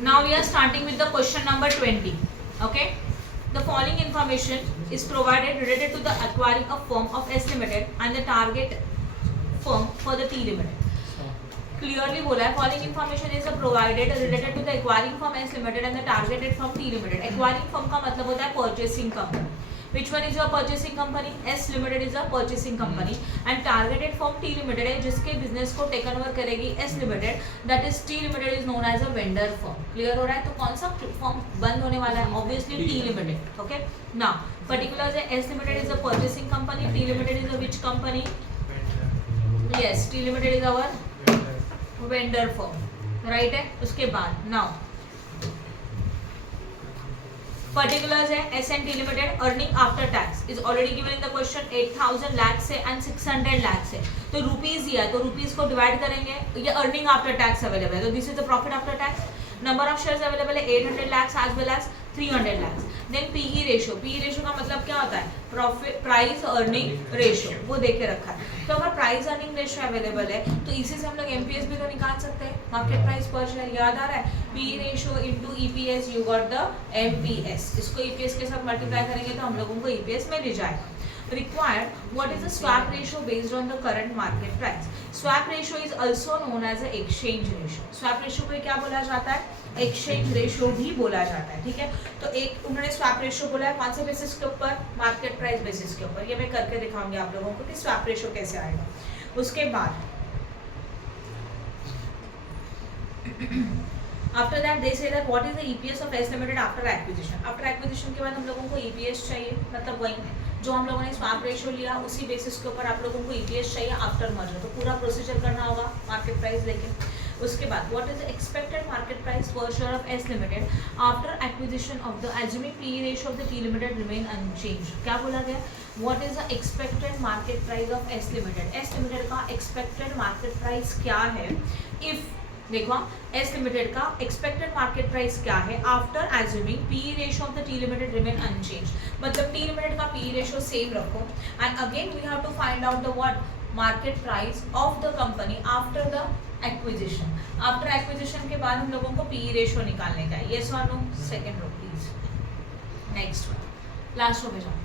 Now we are starting with the question number 20. Okay. The following information is provided related to the acquiring a firm of S Limited and the target firm for the T Limited. Clearly बोला है following information is provided related to the acquiring firm S Limited and the targeted firm T Limited. Acquiring firm का मतलब होता है purchasing company. Which one is your purchasing company? S Limited is a purchasing company and targeted firm T Limited है जिसके business को take over करेगी S Limited. That is T Limited is known as a vendor firm. Clear हो रहा है? तो कौन सा firm बंद होने वाला है? Obviously T Limited. Okay. Now particulars है S Limited is a purchasing company. T Limited is a which company? Yes, T Limited is our vendor firm. Right है? उसके बाद now particulars है S&T Limited earning after tax is already given in the question 8,000 lakh से and 600 lakh से तो rupees ही है तो rupees को डिवाइड करेंगे ये अर्निंग आफ्टर टैक्स अवेलेबल है तो this is the profit after tax number of shares available है 800 lakh as well as 300 lakh then PE ratio का मतलब क्या होता है प्रॉफिट प्राइस अर्निंग रेशियो वो देके रखा है तो अगर प्राइस अर्निंग रेशियो अवेलेबल है तो इसी से हम लोग एमपीएस भी तो निकाल सकते हैं मार्केट प्राइस पर शेयर याद आ रहा है P ratio into EPS you got the MPS इसको ईपीएस के साथ मल्टीप्लाई करेंगे तो हम लोगों को ईपीएस मिल जाएगा required what is the swap ratio based on the current market price swap ratio is also known as a exchange ratio swap ratio को क्या बोला जाता है exchange ratio भी बोला जाता है ठीक है तो एक उन्होंने swap ratio बोला है कौन से बेसिस के ऊपर मार्केट प्राइस बेसिस के ऊपर ये मैं करके दिखाऊंगी आप लोगों को कि swap ratio कैसे आएगा उसके बाद After that they say that what is the EPS of S Limited after acquisition. After acquisition के बाद हम लोगों को EPS चाहिए मतलब वही जो हम लोगों ने swap ratio लिया उसी बेसिस के ऊपर आप लोगों को EPS चाहिए आफ्टर मर्जर तो पूरा प्रोसीजर करना होगा मार्केट प्राइस लेके उसके बाद what is the expected market price per share of S Limited after acquisition of the assuming PE ratio of the T Limited remain unchanged. क्या बोला गया what is the expected market price of S Limited. S Limited का expected market price क्या है if देखो S limited का expected market price क्या है after assuming PE ratio of the T limited remain unchanged मतलब टी लिमिटेड का PE ratio same रखो and again we have to find out the what market price of the company after the acquisition after acquisition के बाद हम लोगों को PE ratio निकालने का है यस और no second row please next one last row पे जाओ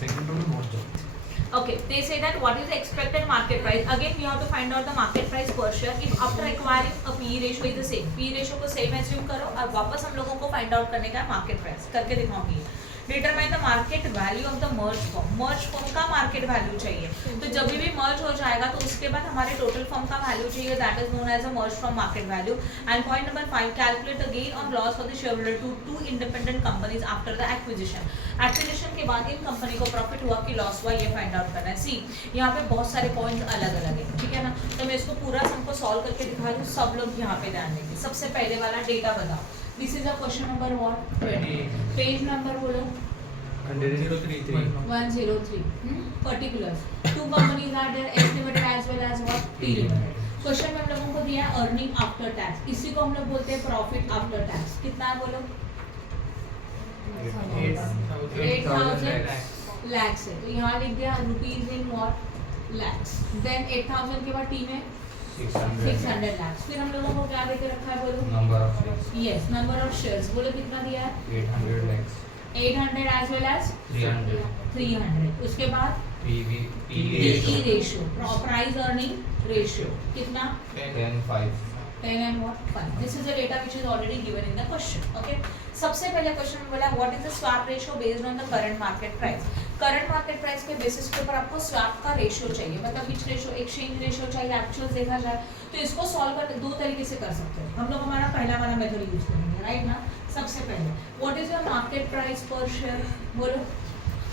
सेकंड रो में पहुंच जाओ Okay, they say that what is the expected market price? Again, we have to find out the market price per share. If after acquiring a PE ratio is the same, PE ratio को same assume करो और वापस हम लोगों को find out करने का market price करके दिखाऊंगी. Determine the market value of the merged firm. Merged firm का market value चाहिए. तो जब भी merge हो जाएगा तो उसके बाद हमारे total firm का value चाहिए. That is known as a merged firm market value. And point number 5, calculate the gain or loss for the shareholder to two independent companies after the acquisition. Acquisition के बाद इन company को profit हुआ कि loss हुआ ये find out करना है सी यहाँ पे बहुत सारे पॉइंट्स अलग अलग है ठीक है ना तो मैं इसको पूरा सबको सॉल्व करके दिखा दूँ सब लोग यहाँ पे ध्यान देंगे सबसे पहले वाला डेटा बताओ this is a question number what page number बोलो 103 particulars two companies are there S Limited as well as what T Limited question में हम लोगों को दिया है अर्निंग आफ्टर टैक्स इसी को हम लोग बोलते हैं प्रॉफिट आफ्टर टैक्स कितना है बोलो 8,000 lakhs है तो यहाँ लिख दिया rupees in what lakhs then 8,000 के बाद टी में 600 lakhs फिर हम लोगों को क्या देके रखा है बोलो number of shares yes number of shares बोलो कितना दिया है 800 lakhs 800 एज वेल एज 300 उसके बाद PE ratio price earning ratio कितना 10 and what 5 this is the data which is already given in the question okay सबसे पहले क्वेश्चन में बोला what is the swap ratio based on the current market price के basis के ऊपर आपको swap का रेशियो चाहिए मतलब विच रेशियो एक्सचेंज रेशियो चाहिए एक्चुअल देखा जाए तो इसको सॉल्व कर दो तरीके से कर सकते हैं हम लोग हमारा पहला वाला मेथड यूज करेंगे राइट ना सबसे पहले what is your market price per share बोलो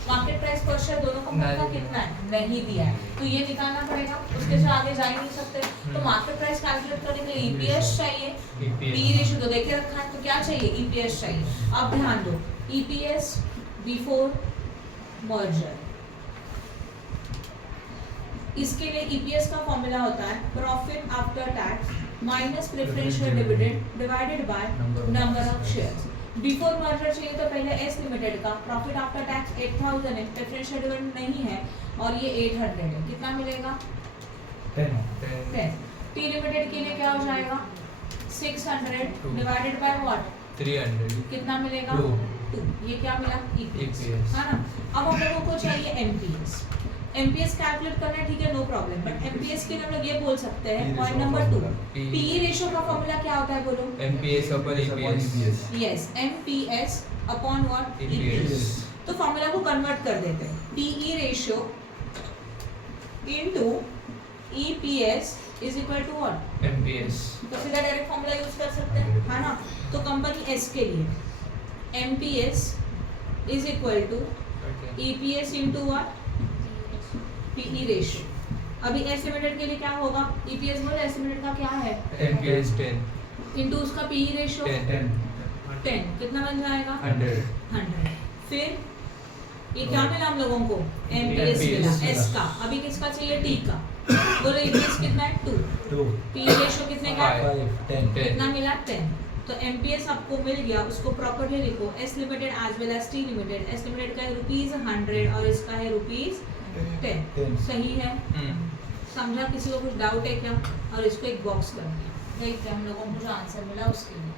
मार्केट प्राइस पर शेयर दोनों कंपनी का कितना है नहीं दिया है तो ये निकालना पड़ेगा उसके से आगे जा ही नहीं सकते तो मार्केट प्राइस कैलकुलेट करने के लिए ईपीएस चाहिए पी रेशियो तो देखे रखा है तो क्या चाहिए ईपीएस चाहिए अब ध्यान दो ईपीएस बिफोर मर्जर इसके लिए ईपीएस का फॉर्मूला होता है profit after tax minus preferential dividend divided by number of shares before merger चाहिए तो पहले एस लिमिटेड का प्रॉफिट आफ्टर टैक्स 8,000 है प्रेफरेंशियल डिविडेंड नहीं है और ये 800 है कितना मिलेगा 10 टी लिमिटेड के लिए क्या हो जाएगा 600 Two. डिवाइडेड बाय व्हाट 300 कितना मिलेगा Two. 2 ये क्या मिला EPS EPS. है ना। अब हम लोगों को चाहिए MPS कैलकुलेट करना है ठीक है नो प्रॉब्लम बट MPS के लिए हम लोग ये बोल सकते हैं P पॉइंट ratio नंबर 2 formula. P. PE रेशियो का फॉर्मूला क्या होता है बोलो MPS upon EPS. Yes MPS upon what EPS. तो फॉर्मूला को कन्वर्ट कर देते हैं PE ratio into EPS is equal to what MPS. तो सीधा डायरेक्ट फॉर्मूला यूज कर सकते हैं है ना। तो कंपनी S के लिए MPS is equal to Okay. EPS into what PE ratio. अभी S लिमिटेड के लिए क्या होगा EPS बोले S लिमिटेड का क्या है MPS 10. इनटू उसका PE रेशियो 10. 10 कितना बन जाएगा 100. 100 फिर ये क्या मिला हम लोगों को MPS मिला MPS S का अभी किसका चाहिए T का बोलो EPS कितना है 2 2 PE रेशियो कितने का है 5 10 कितना मिला 10 तो MPS आपको मिल गया उसको प्रॉपर्ली लिखो S limited as well as T limited S limited का है ₹100 और इसका है ₹10 10 सही है समझा किसी को कुछ डाउट है क्या और इसको एक बॉक्स कर दिया देखते हैं हम लोगों को जो आंसर मिला उसके लिए।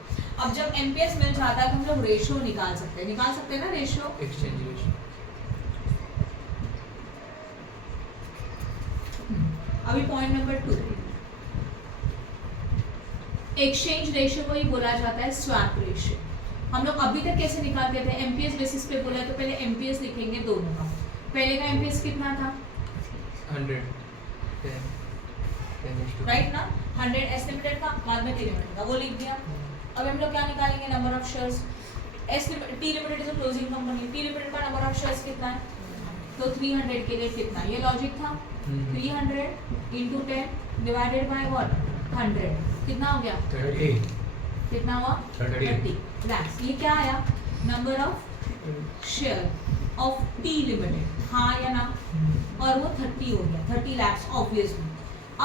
अब जब MPS मिल जाता है तो हम लोग रेशियो निकाल सकते हैं ना रेशियो। Exchange ratio. अभी पॉइंट नंबर 2 एक्सचेंज रेशियो को ही बोला जाता है स्वैप रेशियो। हम लोग अभी तक कैसे निकालते थे MPS बेसिस पे बोला तो पहले MPS लिखेंगे दोनों का। पहले का MPS कितना था 100. 10. 10 is to राइट ना 100 S लिमिटेड का बाद में T लिमिटेड का वो लिख दिया। अब हम लोग क्या निकालेंगे number of shares T limited is a closing company T limited का नंबर ऑफ शेयर्स कितना है तो 300 के लिए कितना ये लॉजिक था 300 into 10 डिवाइडेड बाय व्हाट 100 कितना हो गया 30. कितना हुआ 30. लैक्स ये क्या आया number of share of T limited हाँ या ना और वो 30 हो गया 30 लैक्स ऑब्वियसली।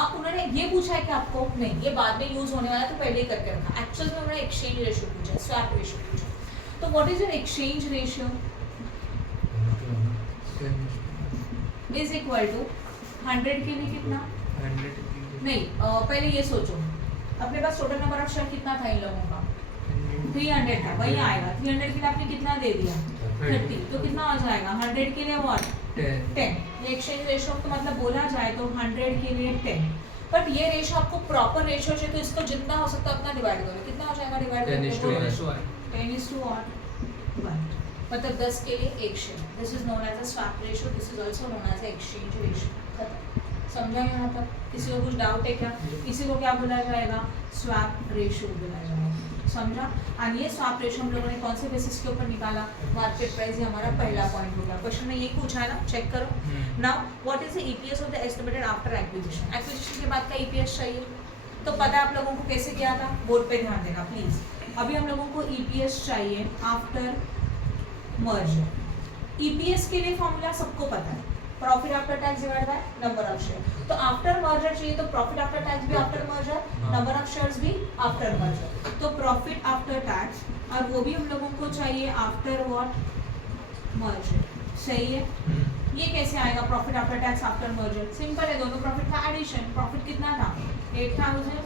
आप उन्होंने ये पूछा है कि आपको नहीं ये बाद में यूज होने वाला तो पहले ही करके रखा एक्चुअल में उन्होंने एक्सचेंज रेशियो पूछा स्वैप रेशियो पूछा। तो what is your exchange ratio 10 is equal to 100 के लिए कितना 100. नहीं पहले ये सोचो अपने पास टोटल नंबर ऑफ शेयर कितना था इन लोगों का 300 था वही आएगा 300 के लिए आपने कितना दे दिया 30 तो कितना हो जाएगा 100 के लिए व्हाट 10 ये एक्सचेंज रेशियो तो मतलब बोला जाए तो 100 के लिए 10 बट ये रेशियो आपको प्रॉपर रेशियो चाहिए तो इसको जितना हो सकता है उतना डिवाइड करो कितना हो जाएगा divide 10 is to 1. 10 is to what 1 मतलब 10 के लिए एक share this is known as a swap ratio this is also known as a exchange ratio. समझा यहाँ तक किसी को कुछ डाउट है क्या किसी को क्या बोला जाएगा स्वैप रेशियो बोला जाएगा समझा। और ये स्वैप रेशियो हम लोगों ने कौन से बेसिस के ऊपर निकाला मार्केट प्राइस ये हमारा पहला पॉइंट होगा क्वेश्चन में ये पूछा है ना चेक करो। Now what is the EPS of the estimated after acquisition acquisition के बाद का EPS चाहिए तो पता है आप लोगों को कैसे किया था बोर्ड पे ध्यान देना प्लीज। अभी हम लोगों को EPS चाहिए आफ्टर मर्जर EPS के लिए फॉर्मूला सबको पता है profit after tax divide by number of share तो आफ्टर मर्जर चाहिए तो प्रॉफिट आफ्टर टैक्स भी after merger number of shares भी आफ्टर मर्जर तो प्रॉफिट आफ्टर टैक्स और वो भी हम लोगों को चाहिए आफ्टर व्हाट मर्जर सही है। ये कैसे आएगा profit after tax after merger simple है दोनों प्रॉफिट का एडिशन प्रॉफिट कितना था 8000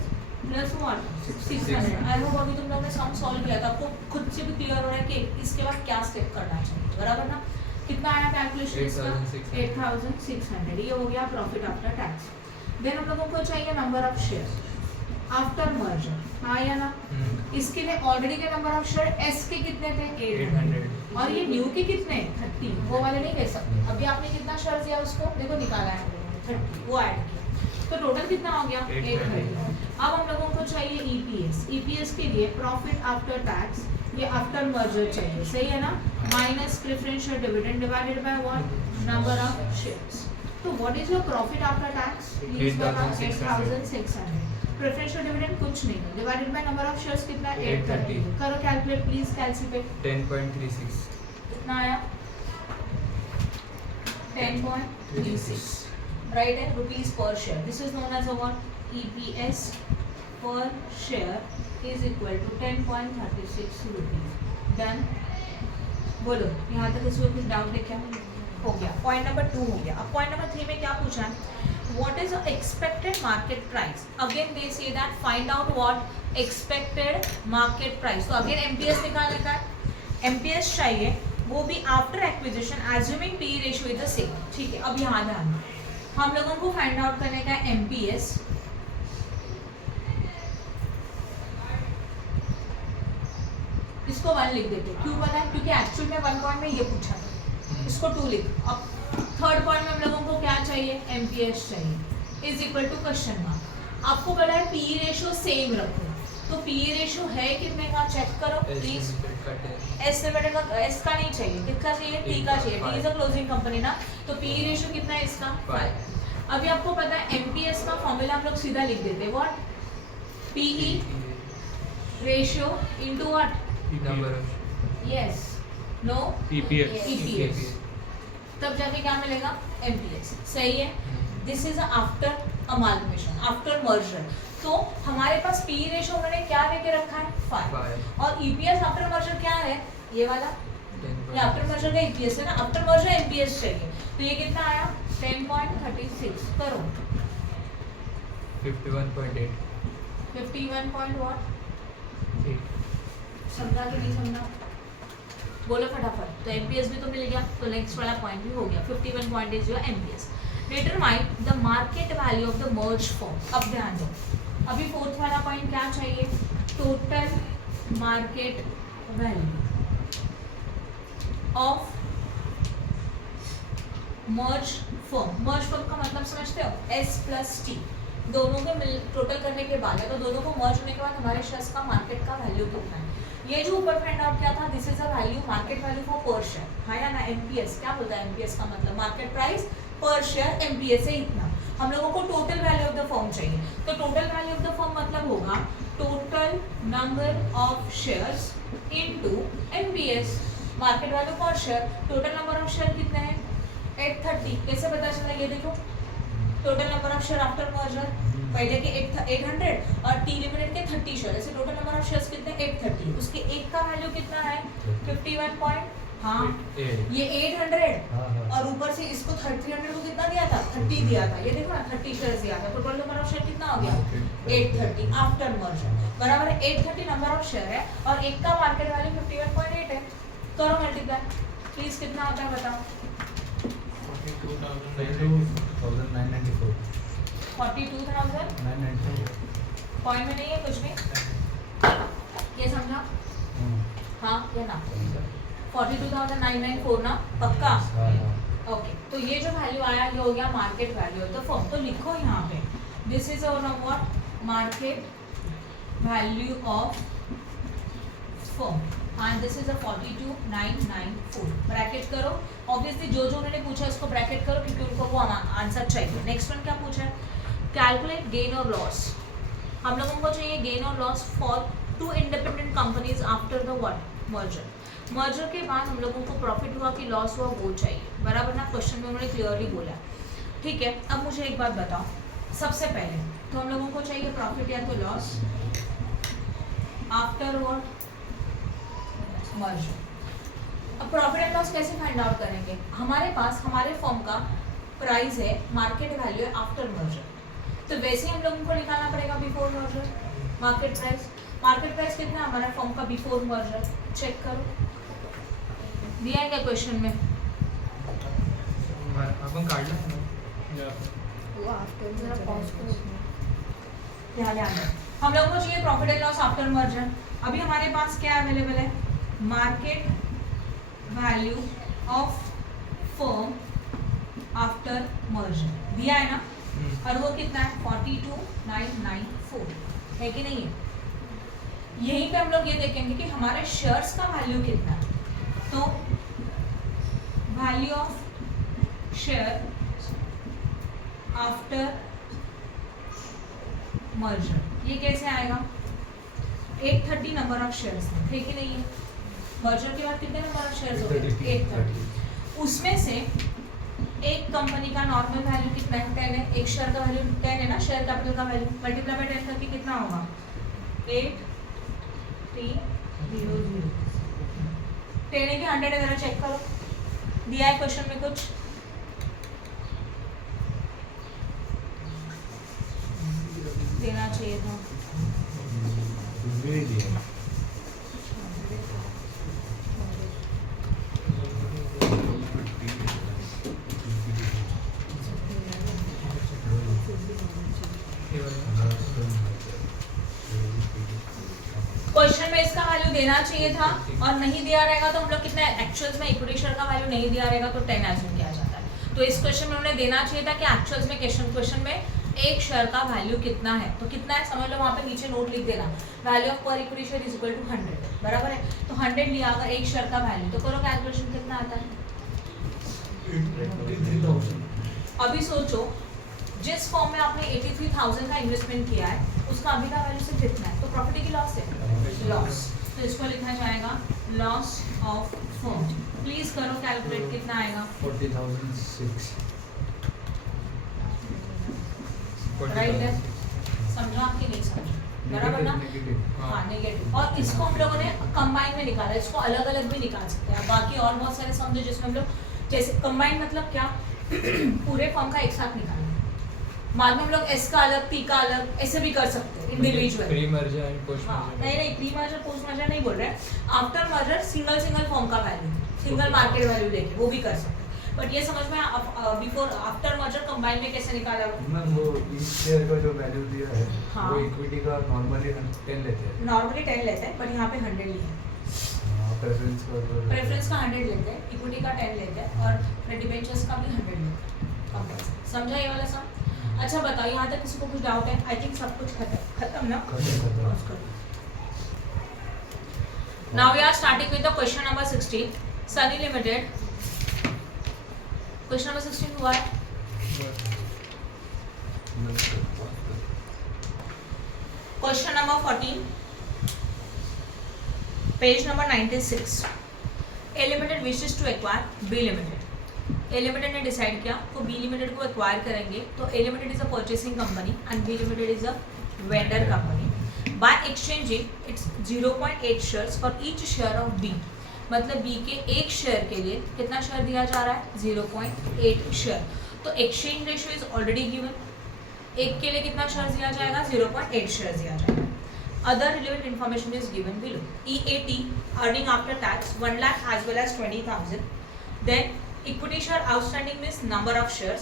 प्लस व्हाट 600 आई होप अभी तुम लोगों ने सम सॉल्व किया था आपको खुद से भी क्लियर हो रहा है कि इसके बाद क्या स्टेप करना चाहिए बराबर ना। कितना आया कैलकुलेशन इसका 8600 ये हो गया प्रॉफिट आफ्टर टैक्स। देन हम लोगों को चाहिए number of share after merger हाँ या ना इसके लिए ऑलरेडी के नंबर ऑफ शेयर S के कितने थे 800 और ये न्यू के कितने 30 वो वाले नहीं कह सकते अभी आपने कितना शेयर दिया उसको देखो निकाला है 30 वो ऐड किया तो टोटल कितना हो गया 830। अब हम लोगों को चाहिए EPS के लिए प्रॉफिट आफ्टर टैक्स ये आफ्टर मर्जर चाहिए सही है ना minus preferential dividend divided by what number of shares. तो what is your profit after tax please बताओ 8600 प्रेफरेंशियल डिविडेंड कुछ नहीं है divided by number of shares कितना 830 करो कैलकुलेट प्लीज कैलकुलेट 10.36 कितना आया 10.36 राइट है रुपीस पर share this is known as a what EPS per share is equal to 10.36 rupees. Done. बोलो यहाँ तक किसी को कुछ डाउट है क्या हो गया पॉइंट नंबर 2 हो गया। अब पॉइंट नंबर 3 में क्या पूछा है what is the expected market price? Again they say that find out what expected market price. तो again MPS निकालने का है, MPS चाहिए, वो भी after acquisition assuming P ratio is the same. ठीक है, अब यहाँ ध्यान हम लोगों को फाइंड आउट करने का है MPS. इसको 1 लिख देते हैं, क्यों पता है? क्योंकि एक्चुअल में 1 पॉइंट में ये पूछा था, इसको 2 लिख. अब थर्ड पॉइंट में हम लोगों को क्या चाहिए? MPS चाहिए is equal to question mark. आपको पता है पी रेशियो सेम रखो, तो पी रेशियो है कितने का चेक करो प्लीज. एस लिमिटेड का एस का नहीं चाहिए, कितना चाहिए? टी का चाहिए. T is a closing company ना, तो पी रेशियो कितना है इसका? 5. अभी आपको पता है MPS का फॉर्मूला हम लोग सीधा लिख देते हैं, what? PE ratio into what? Number of yes no EPS. तब जाके क्या मिलेगा? MPS. सही है. This is after amalgamation, after merger. तो हमारे पास पी रेशियो उन्होंने क्या लेके रखा है? 5. और EPS आफ्टर मर्जर क्या है? ये वाला, ये आफ्टर मर्जर का EPS है ना, आफ्टर मर्जर MPS चाहिए. तो ये कितना आया? 10.36. करो 51.8. 51 पॉइंट व्हाट? समझा कि नहीं समझा? बोलो फटाफट. तो MPS भी तो मिल गया, तो नेक्स्ट वाला पॉइंट भी हो गया. 51 point is your MPS. Determine the market value of the merge firm. अब ध्यान दो, अभी फोर्थ वाला पॉइंट क्या चाहिए? Total market value of merge firm. Merge firm का मतलब समझते हो? S प्लस टी, दोनों के मिल टोटल करने के बाद है, तो दोनों को मर्ज होने के बाद हमारे शेयर्स का मार्केट का वैल्यू कितना है? ये जो ऊपर फाइंड आउट किया था, this is a value, market value for पर शेयर. हाँ या ना? MPS क्या बोलता है? MPS का मतलब market price per share, MPS है इतना. हम लोगों को total value of the firm चाहिए, तो total value of the firm मतलब होगा total number of shares into MPS. Market value per share, total number of share कितने हैं? 830. कैसे पता चला? ये देखो, total number of share after merger पहले के 800 और टी लिमिटेड के 30 शेयर, ऐसे टोटल नंबर ऑफ शेयर्स कितने? 830. उसके एक का वैल्यू कितना है? 51 पॉइंट. हाँ, ये 800 और ऊपर से इसको 300 को कितना दिया था? 30 दिया था. ये देखो ना, 30 शेयर्स दिया था, टोटल नंबर ऑफ शेयर कितना हो गया? 830 आफ्टर मर्जर. बराबर 830 नंबर ऑफ शेयर है और एक का मार्केट वैल्यू 51.8 है. करो मल्टीप्लाई प्लीज, कितना होता है बताओ? 42,994. 42,000 पॉइंट में नहीं है कुछ भी. ये समझा? हाँ या ना? 42,994 ना, पक्का? ओके. तो ये जो वैल्यू आया, ये हो गया market value of the firm. तो लिखो यहाँ पे, this is what? Market value of firm and this is 42,994. Bracket करो. ऑब्वियसली जो उन्होंने पूछा उसको ब्रैकेट करो, क्योंकि उनको वो आंसर चाहिए. नेक्स्ट वन क्या पूछा है? कैलकुलेट गेन और लॉस. हम लोगों को चाहिए गेन और loss for 2 independent companies after the what? Merger. Merger के बाद हम लोगों को प्रॉफिट हुआ कि लॉस हुआ वो चाहिए. बराबर ना? क्वेश्चन में उन्होंने क्लियरली बोला. ठीक है, अब मुझे एक बात बताओ. सबसे पहले तो हम लोगों को चाहिए प्रॉफिट या तो लॉस आफ्टर व्हाट? मर्जर. अब प्रॉफिट एंड लॉस कैसे फाइंड आउट करेंगे? हमारे पास हमारे फर्म का प्राइस है, मार्केट वैल्यू है आफ्टर मर्जर, तो वैसे ही हम लोगों को निकालना पड़ेगा before merger market price. Market price कितना है हमारा फर्म का बिफोर मर्जर? चेक करो, दिया है क्या क्वेश्चन में? आपण काढलं ना. ध्यान दो, हम लोगों को चाहिए profit and loss after merger. अभी हमारे पास क्या अवेलेबल है? Market value of firm after merger दिया है ना, और वो कितना है? 42,994 है कि नहीं है? यहीं पे हम लोग ये देखेंगे कि हमारे शेयर्स का वैल्यू कितना है. तो value of share after merger ये कैसे आएगा? 830 नंबर ऑफ शेयर्स है कि नहीं है? मर्जर के बाद कितने नंबर ऑफ शेयर्स हो गए? 830. उसमें से एक कंपनी का नॉर्मल वैल्यू कितना है? 10 है. एक शेयर का वैल्यू 10 है ना, शेयर कैपिटल का वैल्यू मल्टीप्लाई बाय 10 करके कितना होगा? 8300. 10 है कि 100 है? जरा चेक करो, दिया है क्वेश्चन में कुछ? चाहिए था? कुछ भी नहीं दिया। ये वाला क्वेश्चन में इसका वैल्यू देना चाहिए था और नहीं दिया रहेगा तो हम लोग कितना एक्चुअल्स में इक्विटी शेयर का वैल्यू नहीं दिया रहेगा तो 10 एज्यूम किया जाता है। तो इस क्वेश्चन में उन्हें देना चाहिए था कि एक्चुअल्स में क्वेश्चन में एक शेयर का वैल्यू कितना है, तो कितना है समझ लो, वहाँ पे नीचे नोट लिख देना, value of par equity share is equal to 100, बराबर है। तो 100 लिया अगर एक शेयर का वैल्यू, तो करो कैलकुलेशन कितना आता है। 83,000। अभी सोचो जिस फॉर्म में आपने 83,000 का इन्वेस्टमेंट किया है उसका अभी का वैल्यू सिर्फ इतना है, तो प्रॉफिट की लॉस है, लॉस, तो इसको लिखा जाएगा लॉस ऑफ फर्म। प्लीज करो कैलकुलेट कितना आएगा। 40,006। राइट है, समझा आपके नहीं समझा, बराबर ना? हाँ नेगेटिव। और इसको हम लोगों ने कंबाइन में निकाला, इसको अलग अलग भी निकाल सकते हैं। बाकी और बहुत सारे समझो जिसमें हम लोग जैसे कंबाइन मतलब क्या पूरे फॉर्म का एक साथ निकालना, बाद में हम लोग एस का अलग, टी का अलग, ऐसे भी कर सकते हैं individual. Pre merger and post हाँ, मर्जर। नहीं प्री मर्जर पोस्ट मर्जर नहीं बोल रहे, आफ्टर मर्जर सिंगल फॉर्म का वैल्यू, सिंगल मार्केट वैल्यू लेके वो भी कर सकते हैं। बट ये समझ में बिफोर आफ्टर मर्जर कंबाइन में कैसे निकाला वो? मैम वो इस शेयर का जो वैल्यू दिया है हाँ। वो इक्विटी का नॉर्मली 10 लेते हैं। नॉर्मली 10 लेते हैं बट यहाँ पे 100 लिया है। प्रेफरेंस का 100 लेते हैं, इक्विटी का 10 लेते हैं और डिबेंचर्स का भी 100 लेते हैं कंपल्सरी। समझा ये वाला सम? अच्छा बताओ यहाँ तक किसी को कुछ डाउट है? आई थिंक सब कुछ खत्म ना? Now we are starting with the question number 16 Sunny Limited. Question number 16 हुआ है। Question number 14 page number 96। A Limited wishes to acquire B limited. A Limited ने डिसाइड किया तो बी लिमिटेड को एक्वायर करेंगे, तो A Limited is a purchasing company and B Limited is a vendor company. By exchanging its 0.8 shares for each share of B, मतलब B के एक share के लिए कितना शेयर दिया जा रहा है? 0.8 शेयर। तो exchange ratio is already given, एक के लिए कितना शेयर दिया जाएगा? 0.8 शेयर दिया जाएगा। Other relevant information is given below. EAT earning after tax 1 lakh as well as 20,000। Then equity share outstanding means number of shares.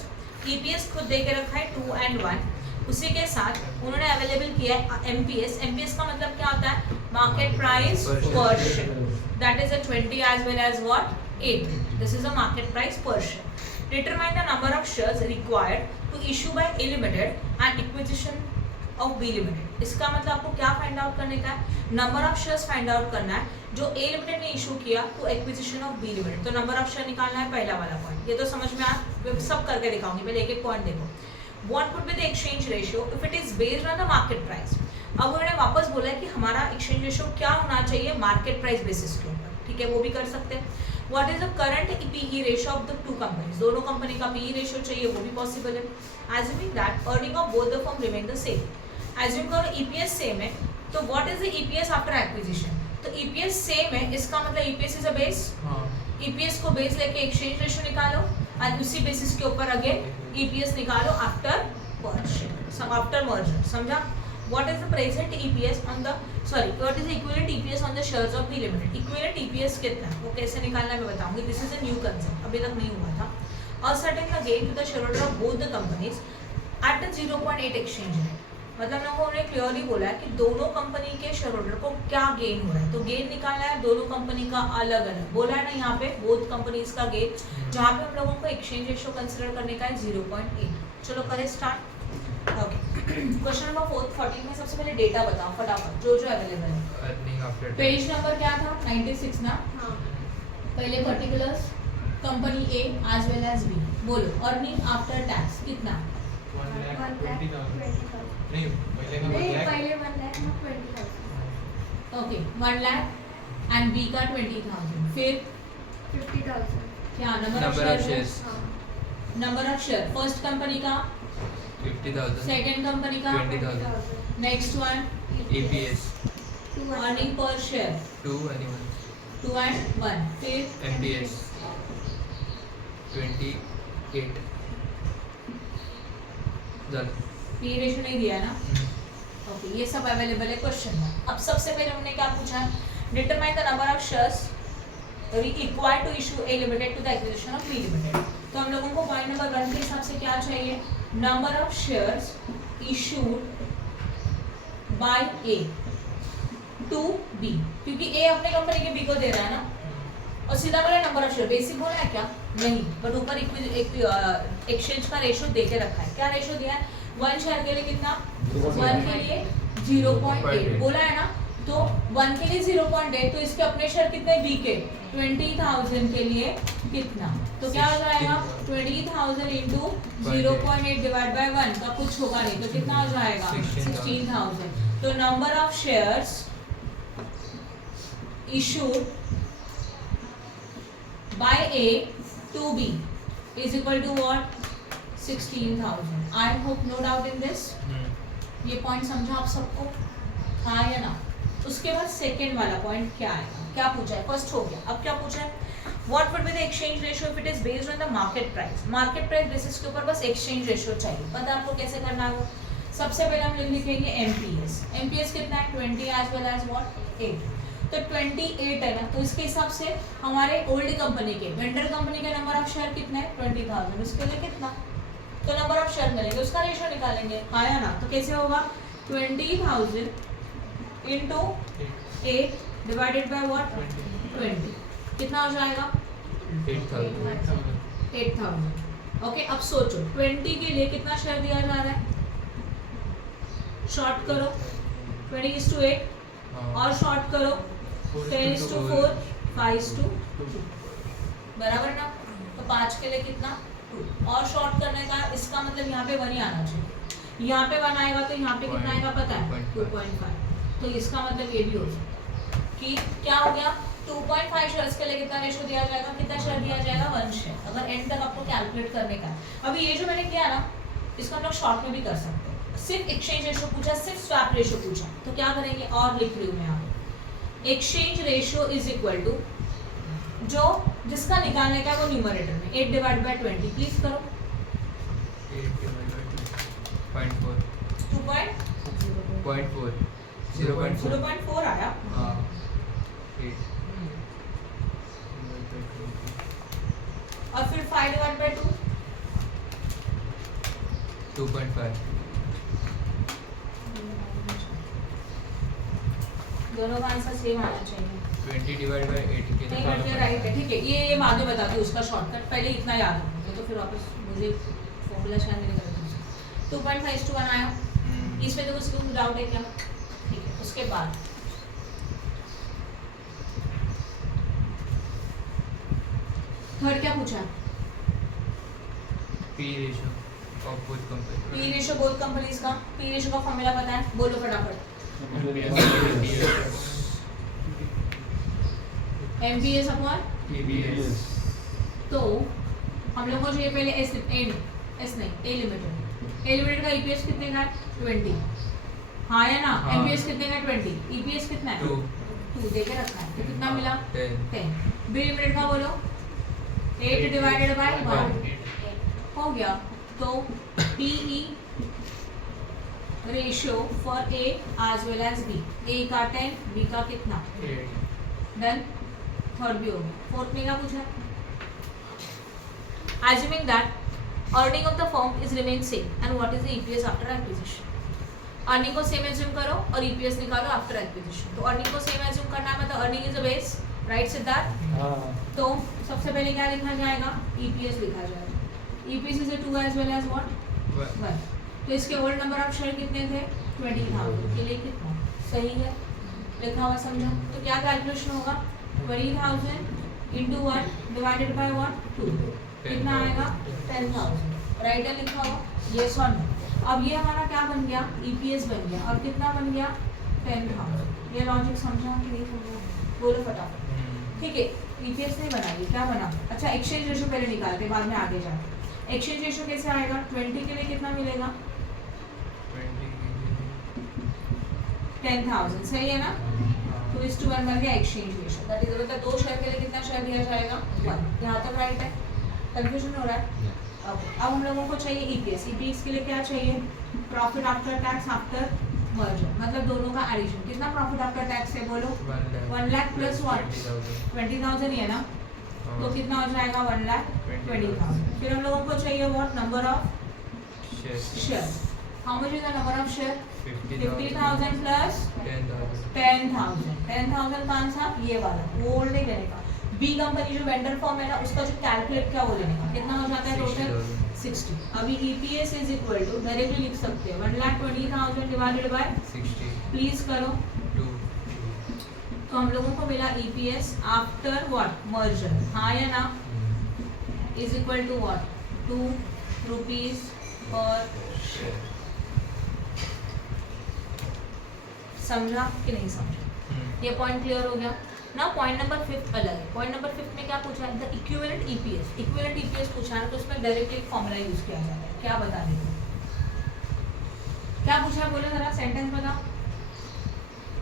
EPS खुद दे के रखा है 2 and 1। उसी के साथ उन्होंने अवेलेबल किया है MPS। MPS का मतलब क्या होता है? Market price per share, that is a 20 as well as what? 80. This is a market price per share. Determine the number of shares required to issue by A Limited and acquisition of B Limited. इसका मतलब आपको क्या find out करने का है? Number of shares find out करना है जो A Limited ने इशू किया to acquisition of B Limited। तो नंबर ऑफ शेयर निकालना है, पहला वाला पॉइंट। ये तो समझ में आ, सब करके दिखाऊंगी, पहले एक एक पॉइंट देखो। What would be the exchange ratio if it is based on the market price? अब उन्होंने वापस बोला है कि हमारा एक्सचेंज रेशियो क्या होना चाहिए? मार्केट प्राइस बेसिस के ऊपर, ठीक है, वो भी कर सकते हैं। What is the current PE ratio of the two companies? दोनों कंपनी का PE रेशियो चाहिए, वो भी पॉसिबल है। Assuming that earning of both the firm remain the same. Assume करो EPS सेम है, तो what is the EPS after acquisition? तो EPS सेम है, इसका मतलब EPS is a base. EPS को बेस लेके एक्सचेंज रेशियो निकालो और उसी बेसिस के ऊपर अगेन EPS निकालो आफ्टर आफ्टर मर्जर। समझा? What is the present EPS on the what is the equivalent EPS on the shares of B Limited? Equivalent EPS कितना है वो कैसे निकालना है मैं बताऊंगी। This is a new concept, अभी तक नहीं हुआ था। Ascertain the gain to the shareholder of both the companies at the 0.8 exchange rate। मतलब लोगों ने क्लियरली बोला है कि दोनों कंपनी के शेयर होल्डर को क्या गेन हो रहा है, तो गेन निकालना है दोनों कंपनी का अलग अलग। बोला है ना यहाँ पे बोथ कंपनीज का गेन, जहाँ पे हम लोगों को एक्सचेंज रेशियो कंसिडर करने का है 0.8। चलो करें स्टार्ट। ओके, क्वेश्चन नंबर 14 में सबसे पहले डेटा बताओ फटाफट जो जो अवेलेबल है। अर्निंग आफ्टर पेज नंबर क्या था? 96 ना? पहले particulars company A as well as B, बोलो अर्निंग आफ्टर टैक्स कितना? 1,20,000। नहीं पहले का 1 लाख। पहले 1 लाख ना 20,000। ओके 1 लाख एंड B का 20,000। फिर 50,000। क्या number of shares? Number of share first company का 50,000। सेकंड कंपनी का 20,000। Next one EPS earning per share 2 and 1। 2 and 1। फिर MPS 28 झालं। पी रेशियो नहीं दिया ना? ओके, ये सब अवेलेबल है क्वेश्चन में। अब सबसे पहले हमने क्या पूछा है, determine the number of shares required to issue A limited to the acquisition of B limited. तो हम लोगों को पॉइंट नंबर 1 के हिसाब से क्या चाहिए, number of shares issued by A to B, क्योंकि ए अपने कंपनी के बी को दे रहा है ना, और सीधा बोला नंबर ऑफ शेयर, बेसिक होना है क्या नहीं, बट ऊपर एक्सचेंज का रेशो दे के रखा है। क्या रेशो दिया है, 1 शेयर के लिए कितना, 1 के लिए 0.8 बोला है ना, तो 1 के लिए 0.8, तो इसके अपने शेयर कितने, बी के 20,000 के लिए कितना, तो क्या हो जाएगा 20,000 इंटू 0.8 डिवाइड बाय 1 का कुछ होगा नहीं, तो कितना हो जाएगा 16,000। तो number of shares issued by A to B is equal to what, 16,000. I hope no doubt in this. ये पॉइंट समझा आप सबको, हाँ या ना। उसके बाद सेकेंड वाला पॉइंट क्या आएगा, क्या पूछा है, फर्स्ट हो गया, अब क्या पूछा है, what would be the exchange ratio if it is based on the market price. Market price basis के ऊपर बस एक्सचेंज रेशियो चाहिए, पता है आपको कैसे करना है वो। सबसे पहले हम लिखेंगे एमपीएस, एमपीएस कितना है 20 एज वेल एज व्हाट 8, तो 28 है ना, तो इसके हिसाब से हमारे ओल्ड कंपनी के वेंडर कंपनी के नंबर ऑफ शेयर कितना है 20,000, उसके लिए कितना, तो नंबर ऑफ शेयर मिलेंगे, उसका रेशियो निकालेंगे, हाँ या ना। तो कैसे होगा 20,000 इंटू 8 डिवाइडेड बाय व्हाट 20, कितना हो जाएगा 8,000। ओके, अब सोचो 20 के लिए कितना शेयर दिया जा रहा है, शॉर्ट करो 20:8 और शॉर्ट करो 10:4 5:2 बराबर ना, तो 5 के लिए कितना 2, और शॉर्ट करने का इसका मतलब यहाँ पे 1 ही आना चाहिए, यहाँ पे 1 आएगा तो यहाँ पे कितना आएगा पता है 2.5, तो इसका मतलब ये भी हो सकता कि क्या हो गया 2.5 शेयर्स के लिए कितना रेशो दिया जाएगा, कितना शेयर दिया जाएगा 1 शेयर। अगर एंड तक आपको कैलकुलेट करने का, अभी ये जो मैंने किया ना इसको हम लोग शॉर्ट में भी कर सकते हैं, सिर्फ एक्सचेंज रेशो पूछा, सिर्फ स्वैप रेशो पूछा, तो क्या करेंगे, और लिख रही हूँ मैं यहाँ पे, exchange ratio is equal to जो जिसका निकालने का है वो न्यूमरेटर में 8 डिवाइड बाय 20, प्लीज करो 0.4 आया, और फिर 5 डिवाइड बाय 2 2.5, दोनों का आंसर सेम आना चाहिए। 20 डिवाइड बाय 8 के नहीं बट ये राइट है, ठीक है, ये बाद में बता दूँ उसका शॉर्टकट, पहले इतना याद रखो, तो फिर वापस मुझे फॉर्मूला शायद नहीं करना। 2.5:1 आया, इसमें तो कुछ डाउट है क्या, ठीक है। उसके बाद थर्ड क्या पूछा, P ratio of both company, P ratio both companies का, पी रेशियो का फॉर्मूला पता है, बोलो फटाफट, एमपीएस अपॉन पीबीएस। तो हम लोग को जो ये पहले एस नहीं ए लिमिटेड का ईपीएस कितने का है 20, हाँ या ना, हाँ। एमपीएस कितने का है 20, ईपीएस कितना है 2 दे के रखा है, तो कितना मिला 10। बी लिमिटेड का बोलो 8 डिवाइडेड बाय 1 हो गया, तो PE ratio for A as well as B, A का 10 बी का कितना, डन। थर्ड भी हो गया, फोर्थ में क्या पूछा, assuming that earning of the firm is remain same and what is the EPS after acquisition। earning को सेम एज्यूम करो और EPS निकालो आफ्टर एक्विजिशन। तो earning को सेम एज्यूम करना है, मतलब earning is a base, right Siddharth, तो सबसे पहले क्या लिखा जाएगा, EPS लिखा जाएगा, EPS is a 2 as well as what 1, तो इसके ओल्ड नंबर ऑफ शेयर कितने थे 20,000 के लिए कितना, सही है लिखा हुआ समझा। तो क्या कैलकुलेशन होगा 20,000 इंटू 1 डिवाइडेड बाय 2, कितना आएगा 10,000, राइट है लिखा हुआ, ये सॉन। अब ये हमारा क्या बन गया, ईपीएस बन गया, और कितना बन गया 10,000। ये लॉजिक समझा कि नहीं समझा, बोलो फटाफट, ठीक है। ईपीएस नहीं बनाइए, क्या बना, अच्छा एक्सचेंज रेशियो पहले निकालते बाद में आगे जाते। एक्सचेंज रेशियो कैसे आएगा, 20 के लिए कितना मिलेगा 10,000, सही है ना, 2:1 बन गया एक्सचेंज रेशियो, दैट इज मतलब 2 शेयर के लिए कितना शेयर दिया जाएगा 1, यहाँ तक राइट है, कंफ्यूजन हो रहा है। ओके, अब हम लोगों को चाहिए ईपीएस, ईपीएस के लिए क्या चाहिए, profit after tax after merger, मतलब दोनों का एडिशन। कितना प्रॉफिट आफ्टर टैक्स है बोलो? 1 लाख प्लस 20,000 ही है ना, तो कितना हो जाएगा? 1,20,000। फिर हम लोगों को चाहिए what? Number of share. How much is the number of share? 50,000 plus 10,000। 10,000 कौन सा? ये वाला, वो नहीं लेने का। बी कंपनी जो वेंडर फॉर्म है ना, उसका जो कैलकुलेट क्या वो लेने का। कितना हो जाता है टोटल? 60। अभी EPS is equal to, directly लिख सकते हैं 1,20,000 डिवाइडेड बाय 60 प्लीज करो। 2 तो हम लोगों को मिला ईपीएस आफ्टर व्हाट? मर्जर, हाँ या ना, is equal to what? 2 rupees per share. समझा कि नहीं समझा? ये पॉइंट क्लियर हो गया ना। पॉइंट नंबर 5 अलग है। पॉइंट नंबर 5 में क्या पूछा है? The equivalent EPS. Equivalent EPS पूछा है तो उसमें डायरेक्टली एक फॉर्मूला यूज किया जाता है। क्या बता रहे हो? क्या पूछा है बोलो जरा, सेंटेंस बताओ।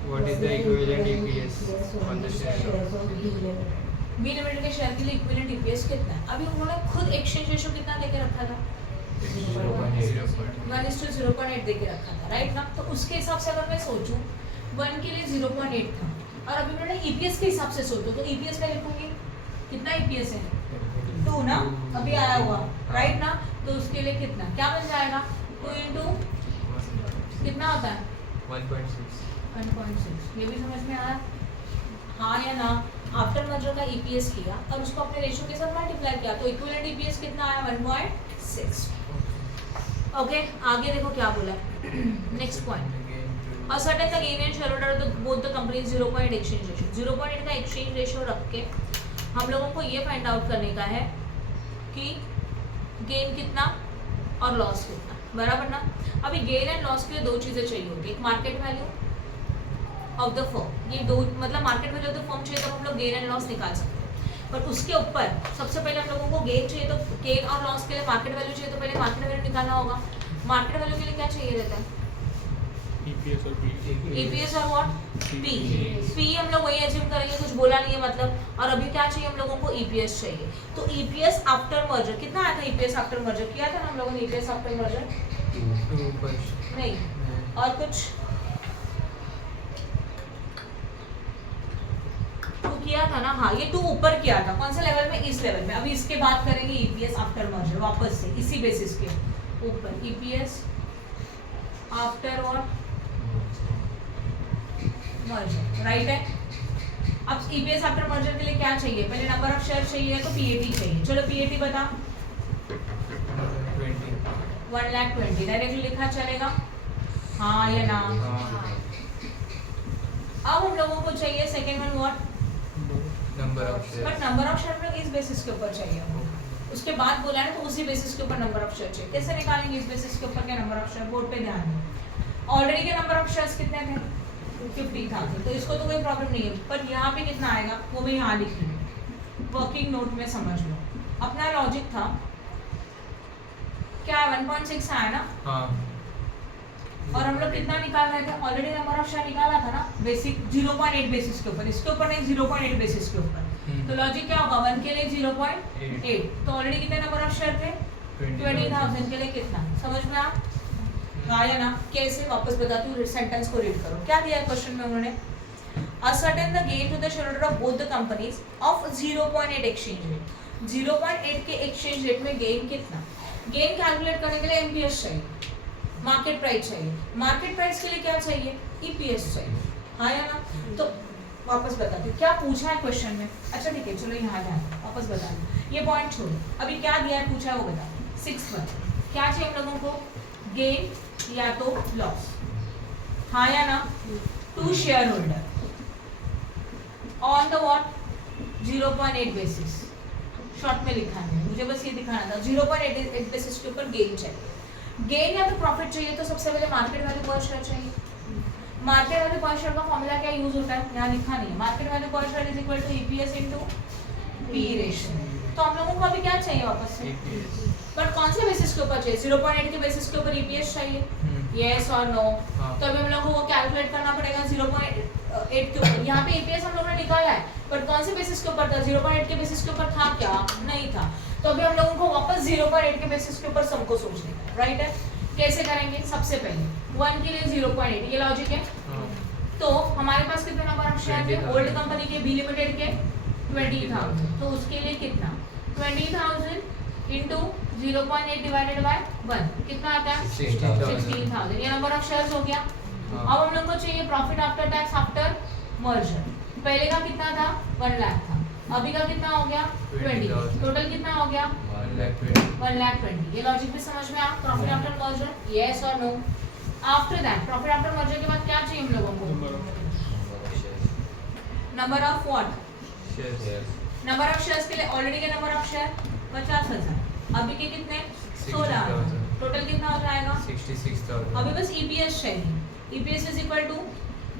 What is the equivalent EPS on the share? B limited के शेयर के लिए इक्विवेलेंट ईपीएस कितना है? अभी उन्होंने खुद एक्सचेंज रेशियो कितना देके रखा था? 1:0.8 देके रखा था, राइट ना। तो उसके हिसाब से अगर मैं सोचूं 1 के लिए 0.8 था, और अभी मैंने ईपीएस के हिसाब से सोचो तो ईपीएस का लिखूंगी। कितना ईपीएस है? 2 ना, अभी आया हुआ, राइट ना। तो उसके लिए कितना क्या बन जाएगा? 2 इंटू कितना होता है? 1.6 1.6। ये भी समझ में आया, हाँ या ना? आफ्टर मर्जर का ईपीएस किया और उसको अपने रेशियो के साथ मल्टीप्लाई किया तो इक्विवेलेंट ईपीएस कितना आया? 1.6। ओके, आगे देखो क्या बोला है। Next point, a certain the gain and shareholder of both the companies 0.8 exchange ratio। 0.8 का exchange ratio रख के हम लोगों को ये फाइंड आउट करने का है कि गेन कितना और लॉस कितना, बराबर ना। अभी गेन एंड लॉस के लिए 2 चीज़ें चाहिए होती है, एक market value of the firm. ये 2 मतलब market value of the firm चाहिए तो हम लोग गेन एंड लॉस निकाल सकते हैं। पर उसके ऊपर सबसे पहले हम लोगों को गेन चाहिए तो गेन और लॉस के लिए मार्केट वैल्यू चाहिए, तो पहले मार्केट वैल्यू निकालना होगा। मार्केट वैल्यू के लिए क्या चाहिए रहता है? EPS और P। EPS और व्हाट? P। P हम लोग वही एज्यूम करेंगे, कुछ बोला नहीं है मतलब। और अभी क्या चाहिए हम लोगों को? EPS चाहिए। तो EPS आफ्टर मर्जर कितना आया था? EPS आफ्टर मर्जर किया था ना हम लोगों ने। EPS आफ्टर मर्जर 2 नहीं, और कुछ 2 किया था ना। हाँ, ये 2 ऊपर किया था। कौन से लेवल में? इस लेवल में। अभी इसके बात करेंगे EPS आफ्टर मर्जर वापस से इसी बेसिस के ऊपर। EPS after what? Merger, right है। अब ईपीएस आफ्टर मर्जर के लिए क्या चाहिए? पहले नंबर ऑफ शेयर चाहिए तो पीएटी चाहिए। चलो पीएटी बता। 1,20,000 डायरेक्टली लिखा चलेगा, हाँ या ना? अब हम लोगों को चाहिए second one what? Number of share. But number of share में इस बेसिस के ऊपर चाहिए हमको। उसके बाद बोला है तो उसी बेसिस के ऊपर नंबर ऑफ शेयर चाहिए। कैसे निकालेंगे इस बेसिस के ऊपर के नंबर ऑफ शेयर? बोर्ड पे ध्यान दो। ऑलरेडी के नंबर ऑफ शेयर्स कितने थे? 50,000। तो इसको तो कोई प्रॉब्लम नहीं है, पर यहाँ पे कितना आएगा वो मैं यहाँ लिख रही हूँ, वर्किंग नोट में समझ लो। अपना लॉजिक था क्या? 1.6 आया ना। हाँ। और हम लोग कितना निकाल रहे थे? ऑलरेडी नंबर ऑफ शेयर निकाला था ना, बेसिक 0.8 बेसिस के ऊपर। इसके ऊपर नहीं, 0.8 बेसिस के ऊपर। तो लॉजिक क्या होगा? 1 के लिए 0.8, तो ऑलरेडी कितने नंबर ऑफ शेयर थे? 20,000 के लिए कितना? समझ में आ? हाँ या ना? कैसे? वापस बताती हूँ, सेंटेंस को रीड करो। क्या दिया है क्वेश्चन में उन्होंने? Ascertain the gain to the shareholder of both the companies of 0.8 exchange rate. 0.8 के एक्सचेंज रेट में गेन कितना? गेन कैलकुलेट करने के लिए एमपीएस चाहिए, मार्केट प्राइस चाहिए। मार्केट प्राइस के लिए क्या चाहिए? ईपीएस चाहिए, हाँ या ना? तो वापस बताती हूँ क्या पूछा है क्वेश्चन में। अच्छा ठीक है, चलो यहाँ ध्यान वापस बता दो, ये पॉइंट छोड़ो। अभी क्या दिया है पूछा है वो बता। 6 क्या चाहिए हम लोगों को? गेन या तो लॉस, हाँ या ना? To share holder on the what? 0.8 basis. Short में लिखा है, मुझे बस ये दिखाना था। 0.8 बेसिस के ऊपर गेन चाहिए। गेन या तो प्रॉफिट चाहिए तो सबसे पहले मार्केट वैल्यू पर शेयर चाहिए। मार्केट वैल्यू पर शेयर का फॉर्मूला क्या यूज होता है? यहाँ लिखा नहीं है। Market value per share is equal to EPS into P ratio. तो हम लोगों को अभी क्या चाहिए वापस से? बट कौन से बेसिस के ऊपर चाहिए? 0.8 के बेसिस के ऊपर ईपीएस चाहिए, यस और नो? तो अभी हम लोगों को कैलकुलेट करना पड़ेगा 0.8 के ऊपर। यहाँ पे ईपीएस हम लोगों ने निकाला है, बट कौन से बेसिस के ऊपर था? 0.8 के बेसिस के ऊपर था क्या? नहीं था। तो अभी हम लोगों को वापस 0.8 के बेसिस के ऊपर सबको सोचने का, राइट है? कैसे करेंगे? सबसे पहले 1 के लिए 0.8, ये लॉजिक है। हाँ तो हमारे पास कितने नंबर ऑफ शेयर थे? 20,000। ओल्ड कंपनी के, बी लिमिटेड के 20,000, तो उसके लिए कितना? 20,000 इंटू 0.8 डिवाइडेड बाय 1 कितना आता है? 16,000। ये नंबर ऑफ शेयर्स हो गया। हाँ। अब हम लोग को चाहिए profit after tax after merger. पहले का कितना था? 1 लाख था, अभी का कितना हो गया? 20। 20,000। टोटल कितना हो गया? 1,20,000। ये लॉजिक भी समझ में आया? प्रॉफिट आफ्टर मर्जर, यस और no? After that profit after merger के बाद क्या चाहिए हम लोगों को? Number of what? Number of shares के लिए ऑलरेडी के नंबर ऑफ शेयर 50,000, अभी के कितने? 16,000। टोटल कितना हो जाएगा? 66,000। अभी बस ईपीएस चाहिए। EPS is equal to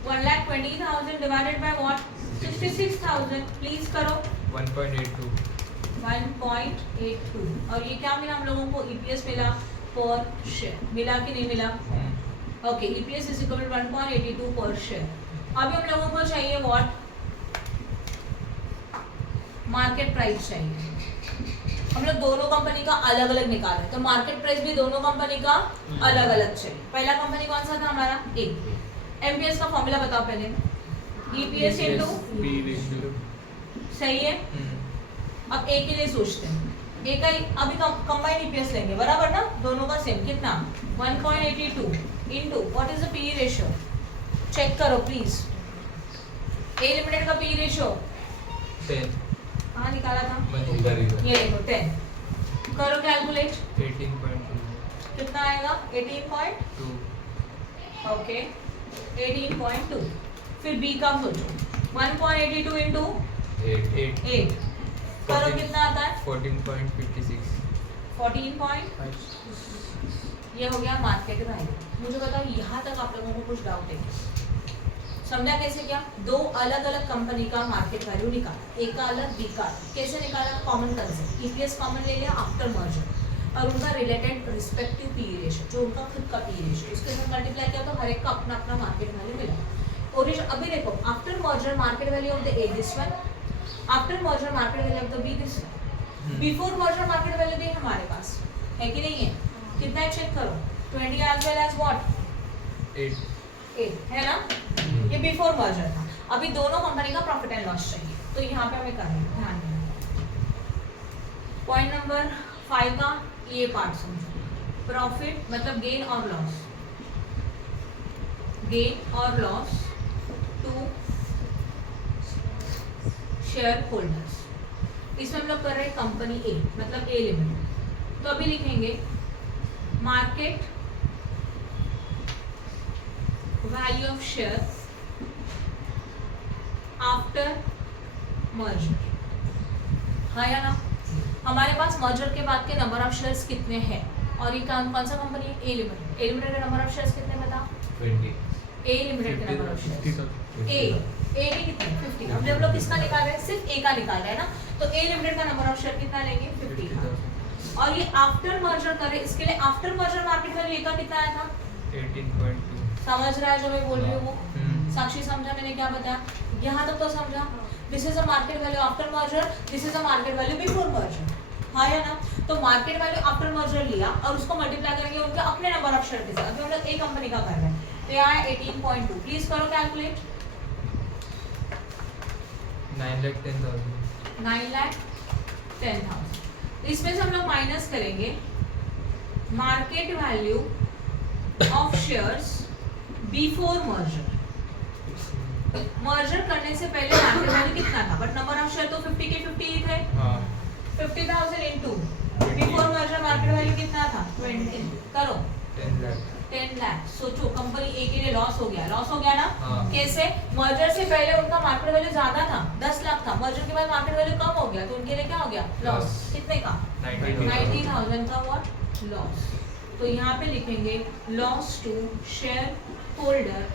1,20,000 divided by what? 66,000। Please करो। 1.82। 1.82। और ये क्या मिला हम लोगों को? ईपीएस मिला पर शेयर। मिला कि नहीं मिला? Okay, EPS is equal to 1.82 per share. अभी हम लोगों को चाहिए व्हाट? मार्केट प्राइस चाहिए। हम लोग दोनों कंपनी का अलग अलग निकाल रहे, तो मार्केट प्राइस भी दोनों कंपनी का अलग अलग चाहिए। पहला कंपनी कौन सा था हमारा? ए। एमपीएस का फॉर्मूला बताओ पहले। ईपीएस इनटू, सही है। अब ए के लिए सोचते हैं। ए का अभी कंबाइंड ईपीएस लेंगे, बराबर ना? दोनों का सेम कितना? 1.82 into what is the P ratio? Check करो प्लीज। ए लिमिटेड का पी रेशियो 10। कहाँ निकाला था? ये ये देखो 10। करो कैलकुलेट, 18.2। कितना आएगा? 18.2। ओके, 18.2। फिर बी का सोचो, 1.82 इंटू 8 करो कितना आता है? 14.56। 14. ये हो गया मार्केट वैल्यू। मुझे बताओ यहाँ तक आप लोगों को कुछ डाउट है? समझा कैसे? क्या दो अलग अलग कंपनी का मार्केट वैल्यू निकाला, ए का अलग, बी का अलग। कैसे निकाला? कॉमन कंसेप्ट, ईपीएस कॉमन ले लिया आफ्टर मर्जर और उनका रिलेटेड रिस्पेक्टिव पी रेशियो, जो उनका खुद का पी रेशियो, इसके साथ मल्टीप्लाई किया तो हर एक का अपना अपना मार्केट वैल्यू मिला। और अभी देखो, after merger market value of the A this one, after merger market value of the B this one, before merger market value भी हमारे पास है कि नहीं है? कितना है चेक करो? 20 as well as what? 8 है ना? ये बिफोर मर्जर था। अभी दोनों कंपनी का प्रॉफिट एंड लॉस चाहिए, तो यहाँ पे हमें करना है, ध्यान देना। पॉइंट नंबर 5 का ये पार्ट समझो। प्रॉफिट मतलब गेन और लॉस, गेन और लॉस टू शेयर होल्डर्स। इसमें हम लोग कर रहे हैं कंपनी ए, मतलब ए लिमिटेड। तो अभी लिखेंगे market value of share after merger, हाँ या ना? हमारे पास मर्जर के बाद के नंबर ऑफ शेयर्स कितने हैं? और ये कौन सा कंपनी है? ए लिमिटेड। ए लिमिटेड का नंबर ऑफ शेयर्स कितने बता? 20। ए लिमिटेड के नंबर ऑफ शेयर्स ए के कितने? 50। अब हम लोग किसका निकाल रहे हैं? सिर्फ ए का निकाल रहे हैं ना? तो ए लिमिटेड का नंबर ऑफ शेयर कितना लेंगे? 50। और ये आफ्टर मर्जर करे, इसके लिए आफ्टर मर्जर मार्केट वैल्यू ए का कितना आया था? 18.2। समझ रहा है जो मैं बोल रही हूँ वो? साक्षी समझा मैंने क्या बताया? यहाँ तक तो समझा? This is a market value after merger, this is a market value before merger, हाँ या ना? तो मार्केट वैल्यू आफ्टर मर्जर लिया और उसको मल्टीप्लाई करेंगे उनके अपने नंबर ऑफ शेयर के साथ। अभी हम लोग ए कंपनी का कर रहे हैं, तो यहाँ है 18.2। प्लीज करो कैलकुलेट। 9,10,000। 9,10,000। इसमें से हम लोग माइनस करेंगे market value of shares before merger. Merger करने से पहले मार्केट वैल्यू कितना था? बट नंबर ऑफ शेयर तो 50 के 50 ही थे। हाँ 50,000 into before merger market value कितना था? 20। करो 10 लाख। 10 लाख। सोचो कंपनी ए के लिए लॉस हो गया, लॉस हो गया ना? हाँ। कैसे? मर्जर से पहले उनका मार्केट वैल्यू ज्यादा था, 10 लाख था। मर्जर के बाद मार्केट वैल्यू कम हो गया, तो उनके लिए क्या हो गया? लॉस। Loss। कितने का? 90,000 का व्हाट? लॉस। तो यहाँ पे लिखेंगे loss to share holder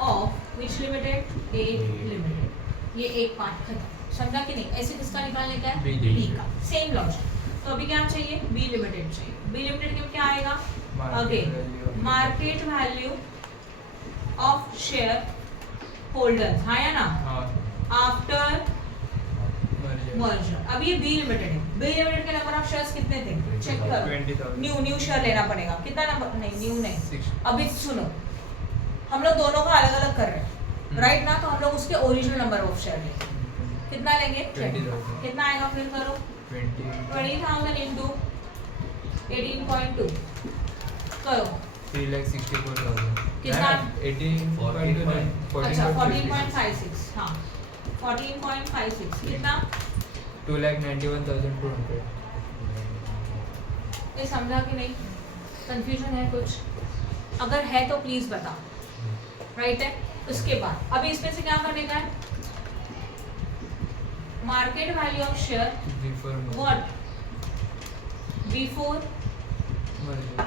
of which limited? A limited. ये एक पार्ट खत्म, समझा कि नहीं? ऐसे किसका निकालने का है? B बी का। Same logic. तो अभी क्या चाहिए? बी लिमिटेड चाहिए। बी लिमिटेड में क्या आएगा? Again market value of share holder, हाँ या ना? हाँ आफ्टर मर्जर। अब ये बी लिमिटेड है, बी लिमिटेड के नंबर ऑफ शेयर्स कितने थे? चेक करो। 20,000। न्यू शेयर लेना पड़ेगा। कितना नंबर? नहीं न्यू नहीं, 6। अभी सुनो, हम लोग दोनों का अलग अलग कर रहे हैं राइट ना, तो हम लोग उसके ओरिजिनल नंबर ऑफ शेयर लेंगे। कितना लेंगे? 20,000। कितना आएगा फिर करो? 20,000 इंटू 18.2 करो। 3,64,000। कितना? 18.29। अच्छा 14.56, हाँ 14.56 कितना? 2,91,200। ये समझा कि नहीं? कंफ्यूजन है कुछ? अगर है तो प्लीज बताओ, राइट है। उसके बाद अभी इसमें से क्या करने का है? Market value of share Before what? Before merger।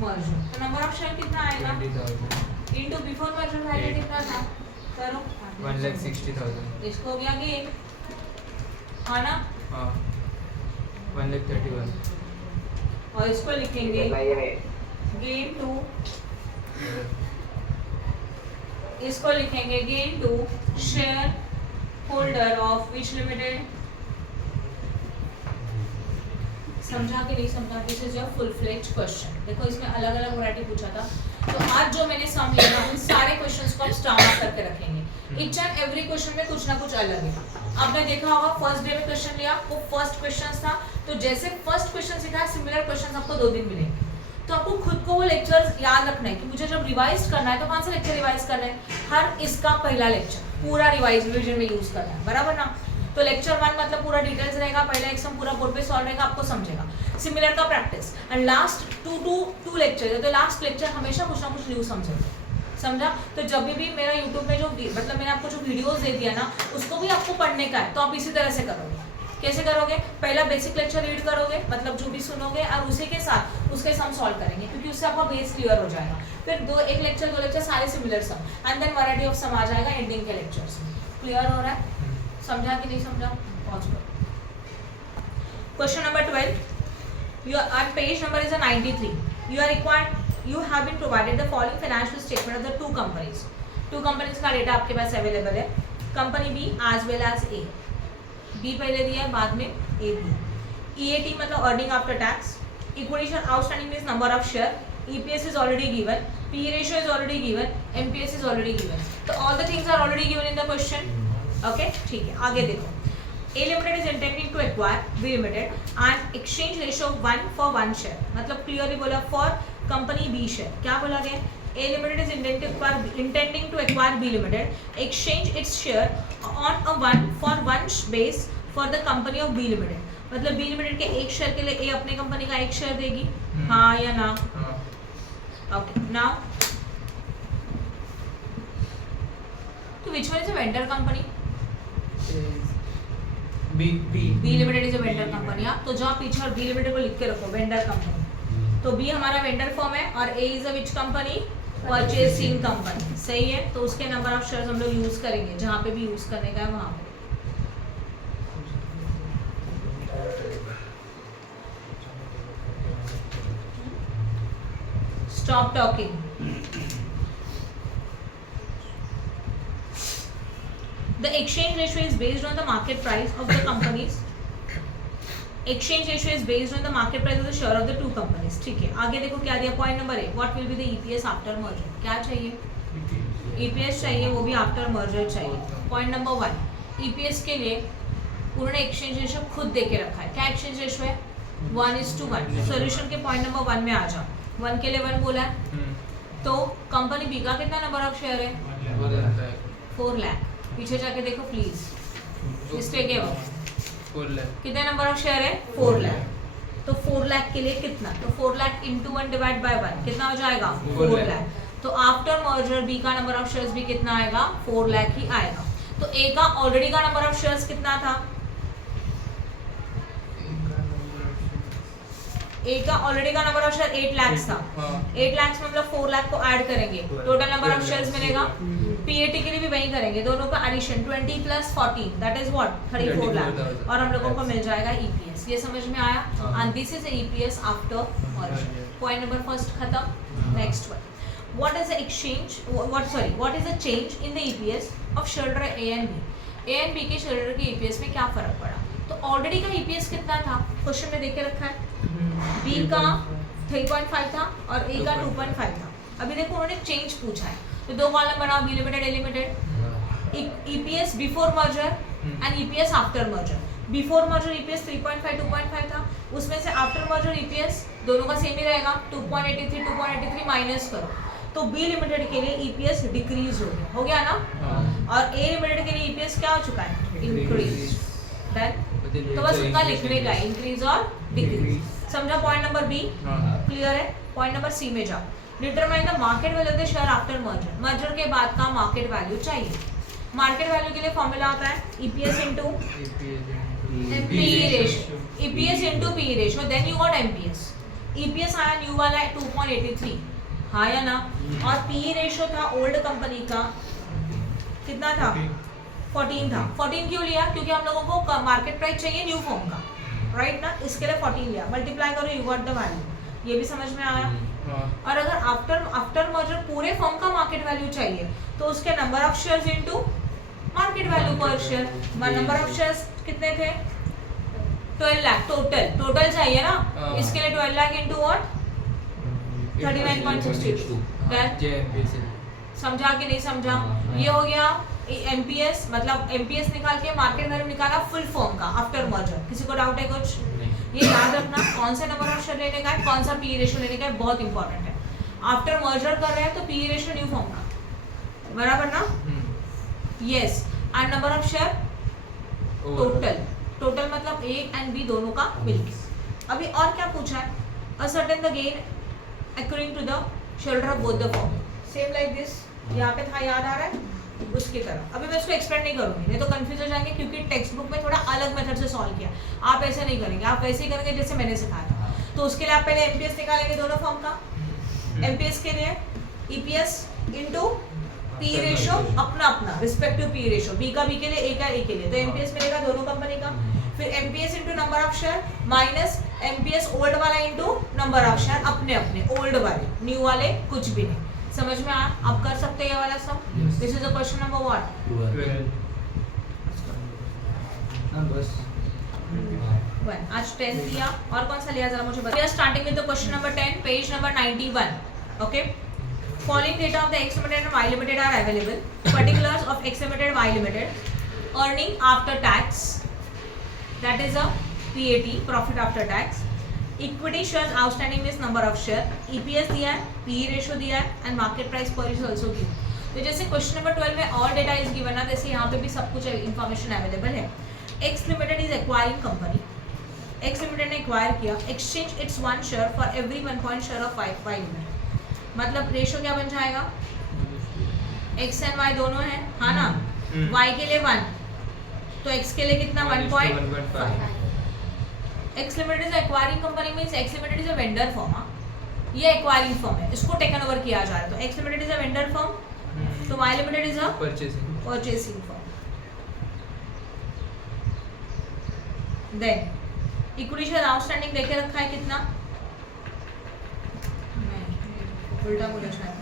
Merger. तो नंबर ऑफ शेयर कितना आएगा? 20,000। Into before merger value Eight। कितना था? करो। 1,60,000। इसको हो गया गेन, हाँ ना? हाँ 1,31,000। और इसको लिखेंगे गेन टू, इसको लिखेंगे gain to share holder of which limited. समझा कि नहीं समझा? This is your full fledged question. देखो इसमें अलग अलग वैरायटी पूछा था, तो आज जो मैंने सम लिया ना उन सारे क्वेश्चंस को हम स्टार मार्क करके रखेंगे। ईच एंड एवरी क्वेश्चन में कुछ ना कुछ अलग है। आपने देखा होगा फर्स्ट डे में क्वेश्चन लिया, वो फर्स्ट क्वेश्चन था, तो जैसे फर्स्ट क्वेश्चन सीखा सिमिलर क्वेश्चन आपको 2 दिन मिलेंगे। तो आपको खुद को वो लेक्चर्स याद रखना है कि मुझे जब रिवाइज करना है तो कौन सा लेक्चर रिवाइज करना है? हर इसका पहला लेक्चर पूरा रिविजन में यूज करना है, बराबर ना? तो लेक्चर 1 मतलब पूरा डिटेल्स रहेगा, पहला एग्जाम पूरा बोर्ड पे सॉल्व रहेगा, आपको समझेगा। सिमिलर का practice and last two lecture है, तो लास्ट लेक्चर हमेशा कुछ ना कुछ न्यू समझेगा, समझा? तो जब भी मेरा यूट्यूब में जो मतलब मैंने आपको जो वीडियोस दे दिया ना उसको भी आपको पढ़ने का है, तो आप इसी तरह से करोगे। कैसे करोगे? पहला बेसिक लेक्चर रीड करोगे, मतलब जो भी सुनोगे, और उसी के साथ उसके सम सॉल्व करेंगे, क्योंकि उससे आपका बेस क्लियर हो जाएगा। फिर एक लेक्चर सारे similar sum, and then variety of sum आ जाएगा एंडिंग के लेक्चर्स में। क्लियर हो रहा है? समझा कि नहीं समझा? पहुंच करो। Question number 12, your page number is a 93. You have been provided the following financial statement of the two companies. Two companies का डेटा आपके पास अवेलेबल है, company B as well as A. B पहले दिया है, बाद में ए दी। EAT मतलब earning after tax, equity share outstanding means number of share, EPS is already given, P ratio is already given, MPS is already given. तो all the things are already given in the question. Okay, ठीक है, आगे देखो। A Limited is intending to acquire B Limited and exchange ratio 1 for 1 share, मतलब clearly बोला for company B share. क्या बोला गया? A Limited is intending to acquire B Limited, exchange its share on a 1 for 1 base for the company of B Limited. मतलब B Limited के एक share के लिए A अपने कंपनी का एक शेयर देगी, हाँ या ना? Okay, now तो which one is a vendor company? B Limited is a vendor company। हाँ, तो जहाँ पीछे और B Limited को लिख के रखो, वेंडर कंपनी। तो B हमारा वेंडर फॉर्म है और A is a which company? Purchasing company. सही है, तो उसके नंबर ऑफ शेयर्स हम लोग यूज करेंगे, जहाँ पे भी यूज करने का है वहाँ पे। Stop talking. The exchange ratio is based on the market price of the companies. Exchange ratio is based on the market price of the share of the two companies. ठीक है, आगे देखो क्या दिया? Point number 1, what will be the EPS after merger? क्या चाहिए? EPS चाहिए, वो भी आफ्टर मर्जर चाहिए। पॉइंट नंबर 1, EPS के लिए उन्होंने एक्सचेंज रेशियो खुद दे के रखा है। क्या एक्सचेंज रेशियो है? 1:1। सॉल्यूशन के पॉइंट नंबर 1 में आ जाओ। 1 के लिए 1 बोला है, तो कंपनी बी का कितना नंबर ऑफ शेयर है? 4 लाख। पीछे जाके देखो प्लीज, मिस्टेक है वो। 4 लाख। कितने नंबर ऑफ शेयर है? 4 लाख। तो 4 लाख के लिए कितना? तो 4 लाख इंटू 1 डिवाइड बाय 1 कितना हो जाएगा? 4 लाख। तो आफ्टर मर्जर बी का नंबर ऑफ शेयर्स भी कितना आएगा? 4 लाख ही आएगा। तो ए का ऑलरेडी का नंबर ऑफ शेयर्स कितना था? ए का ऑलरेडी का नंबर ऑफ शेयर 8 लाख था। 8 लाख में मतलब 4 लाख को ऐड करेंगे, टोटल नंबर ऑफ शेयर्स मिलेगा। पीएटी के लिए भी वही करेंगे, दोनों का addition 20 + 14 that is what? 34 lakh. और हम लोगों को मिल जाएगा ईपीएस। ये समझ में आया? And this is EPS after merger. Point number first खत्म। Next one, what is the exchange what is the change in the EPS of shareholder A and B? A and B के shareholder के EPS में क्या फर्क पड़ा? तो already का EPS कितना था, क्वेश्चन में देके रखा है, बी का 3.5 था और ए का 2.5 था। अभी देखो उन्होंने चेंज पूछा है, तो दो कॉलम बनाओ, B limited A limited, EPS before merger and EPS after merger. Before merger EPS 3.5 2.5 था, उसमें से आफ्टर मर्जर ईपीएस दोनों का सेम ही रहेगा, 2.83 माइनस करो, तो बी लिमिटेड के लिए ईपीएस डिक्रीज हो गया ना, और ए लिमिटेड के लिए ईपीएस क्या हो चुका है, इंक्रीज। तो बस उनका लिखने का इंक्रीज और डिक्रीज। समझा पॉइंट नंबर बी, क्लियर है। पॉइंट नंबर सी में जाओ, determine the market value of the share after merger. Merger के बाद का मार्केट वैल्यू चाहिए। मार्केट वैल्यू के लिए फॉर्मूला होता है EPS into P ratio, EPS into P ratio, then you got MPS. EPS आया न्यू वाला है 2.83, हाँ या ना, और पी रेशियो था ओल्ड कंपनी का कितना था, 14 था। 14 क्यों लिया, क्योंकि हम लोगों को मार्केट प्राइस चाहिए न्यू फॉर्म का, राइट ना, इसके लिए 14 लिया। मल्टीप्लाई करो, यू गॉट द वैल्यू। ये भी समझ में आया। और अगर आफ्टर मर्जर पूरे फर्म का मार्केट वैल्यू चाहिए तो उसके number of shares into market value per share. Number of shares कितने थे, 12 लाख टोटल चाहिए ना, इसके लिए 12 लाख इनटू व्हाट, 39.62। समझा कि नहीं समझा? ये हो गया एमपीएस, मतलब एमपीएस निकाल के मार्केट वैल्यू निकाला फुल फॉर्म का आफ्टर मर्जर। किसी को डाउट है कुछ? ये याद रखना, कौन से नंबर ऑफ शेयर लेने का है, कौन सा पी रेशियो लेने का है, बहुत इंपॉर्टेंट है। आफ्टर मर्जर कर रहे हैं तो पी रेशियो न्यू फॉर्म का, बराबर ना? Yes. And number of share total मतलब ए एंड बी दोनों का मिलके। अभी और क्या पूछा है, ascertain the gain according to the shareholder of both the firm. Same like this, यहाँ पे था, याद आ रहा है उसकी तरह। अभी मैं इसको एक्सप्लेन नहीं करूंगी, नहीं तो कंफ्यूज हो जाएंगे, क्योंकि टेक्स्ट बुक में थोड़ा अलग मेथड से सॉल्व किया। आप ऐसे नहीं करेंगे, आप वैसे ही करेंगे जैसे मैंने सिखाया था। तो उसके लिए आप पहले एमपीएस निकालेंगे दोनों फॉर्म का। एमपीएस के लिए ईपीएस इनटू पी रेशियो, अपना रिस्पेक्टिव पी रेशियो, बी का बी के लिए, ए का ए के लिए, तो एमपीएस मिलेगा दोनों कंपनी का। फिर MPS into number of share minus MPS old वाला इनटू नंबर ऑफ शेयर, अपने ओल्ड वाले, न्यू वाले कुछ भी नहीं। समझ में आया? आप कर सकते हैं ये वाला सब। This is the question number what, 1। आज 10 लिया, और कौन सा लिया जरा मुझे बताइए। Starting with the question number 10, page number 91। Okay, following data of the X Limited and Y Limited are available. Particulars of X Limited, Y Limited. Earning after tax, that is a PAT, profit after tax. Equity shares outstanding means number of share. EPS दिया है, PE ratio दिया है, and market price per is also given. तो जैसे question number 12 में all data is given ना, जैसे यहाँ पे भी सब कुछ इन्फॉर्मेशन अवेलेबल है। X Limited is acquiring company. X Limited ने acquire किया, exchange its 1 share for every 1 point share of Y Limited. मतलब रेशियो क्या बन जाएगा, X एंड Y दोनों हैं, हाँ ना, Y के लिए 1, तो X के लिए कितना, 1.5। X Limited is acquiring company means X Limited is a vendor firm। ये acquiring firm है, इसको टेकन ओवर किया जा रहा है, तो X Limited is a vendor firm, तो Y Limited is a purchasing firm। Then equity share outstanding देके रखा है कितना, उल्टा बोला शायद।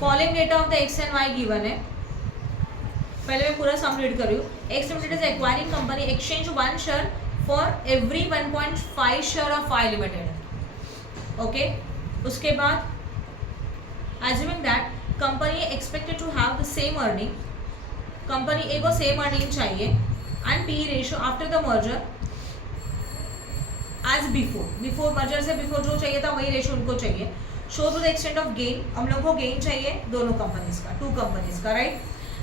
Following data of the X and Y given है, पहले मैं पूरा सम रीड कर रही हूँ। X Limited is acquiring company, exchange 1 share for every 1.5 share of Y Limited। Okay, उसके बाद assuming that company expected to have the same earning, company A को सेम अर्निंग चाहिए, and P ratio after the merger as before merger से before जो चाहिए था वही ratio उनको चाहिए। Show to the extent of gain, हम लोग को गेन चाहिए दोनों कंपनीज का, 2 कंपनीज का, right.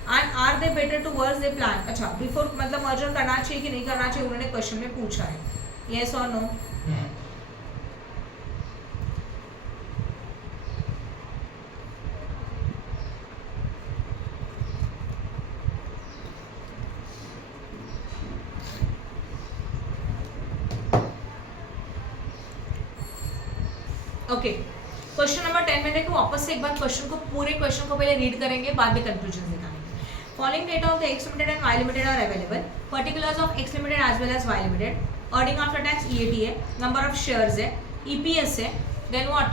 And are they better to worse they plan, अच्छा बिफोर मतलब मर्जर करना चाहिए कि नहीं करना चाहिए, उन्होंने क्वेश्चन में पूछा है, येस और नो। ओके, क्वेश्चन नंबर 10 में देखो, वापस से एक बार क्वेश्चन को, पूरे क्वेश्चन को पहले रीड करेंगे, बाद में कंक्लूजन दिखाएंगे। Following data of the X Limited and Y Limited are available. Particulars of X Limited as well as Y Limited, earning after tax EAT है, नंबर ऑफ शेयर्स है, EPS है, then what,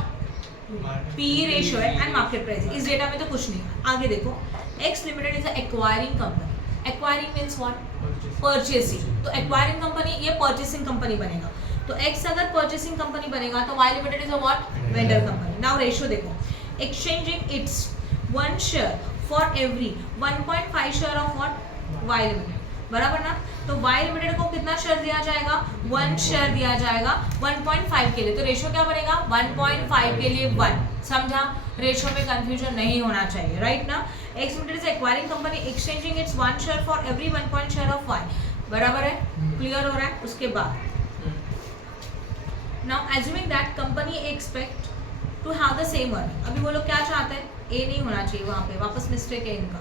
PE ratio है, and market price है। इस data में तो कुछ नहीं है। आगे देखो, X Limited is a acquiring company. Acquiring means what, purchasing. तो एक्वायरिंग कंपनी ये परचेसिंग कंपनी बनेगा। तो एक्स अगर परचेसिंग कंपनी बनेगा तो Y Limited is a what, vendor company. Now ratio देखो, exchanging its 1 share for every 1.5 share of what, Y Limited, बराबर ना। तो वाई लिमिटेड को कितना शेयर दिया जाएगा, 1 शेयर दिया जाएगा 1.5 के लिए। तो रेशियो क्या बनेगा, 1.5 के लिए 1। समझा, रेशियो में कंफ्यूजन नहीं होना चाहिए, राइट ना। X limited is acquiring company exchanging its 1 share for every 1 share of Y, बराबर है, क्लियर हो रहा है। उसके बाद now assuming that company expect to have the same earning. अभी वो लोग क्या चाहते हैं, ए नहीं होना चाहिए वहाँ पे, वापस मिस्टेक है इनका।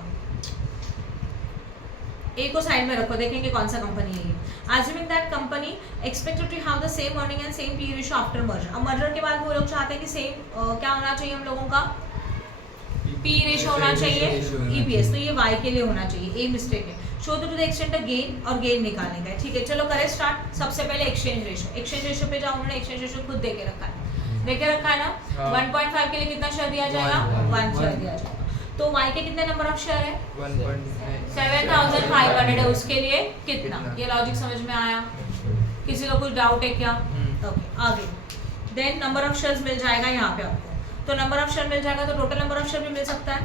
ए को साइड में रखो, देखेंगे कौन सा कंपनी है ये। Assuming that company expected to have the same earning and same P ratio after merger. अब मर्जर के बाद वो लोग चाहते हैं कि सेम क्या होना चाहिए हम लोगों का, पी रेशियो होना चाहिए ईपीएस। तो ये वाई के लिए होना चाहिए, ए मिस्टेक है। Show to the extent gain, और गेन निकालने का है, ठीक है। चलो करें स्टार्ट। सबसे पहले एक्सचेंज रेशियो, एक्सचेंज रेशियो पे जाओ, उन्होंने एक्सचेंज रेशियो खुद देके रखा है, देके रखा है ना। 1.5 के लिए कितना शेयर दिया जाएगा, 1 शेयर दिया जाएगा। तो वाई के कितने नंबर ऑफ शेयर है, 7500 है, उसके लिए कितना, ये लॉजिक समझ में आया। किसी का कुछ डाउट है क्या, ओके आगे। देन नंबर ऑफ शेयर्स मिल जाएगा यहाँ पे आपको। तो नंबर ऑफ शेयर मिल जाएगा तो टोटल नंबर ऑफ शेयर भी मिल सकता है।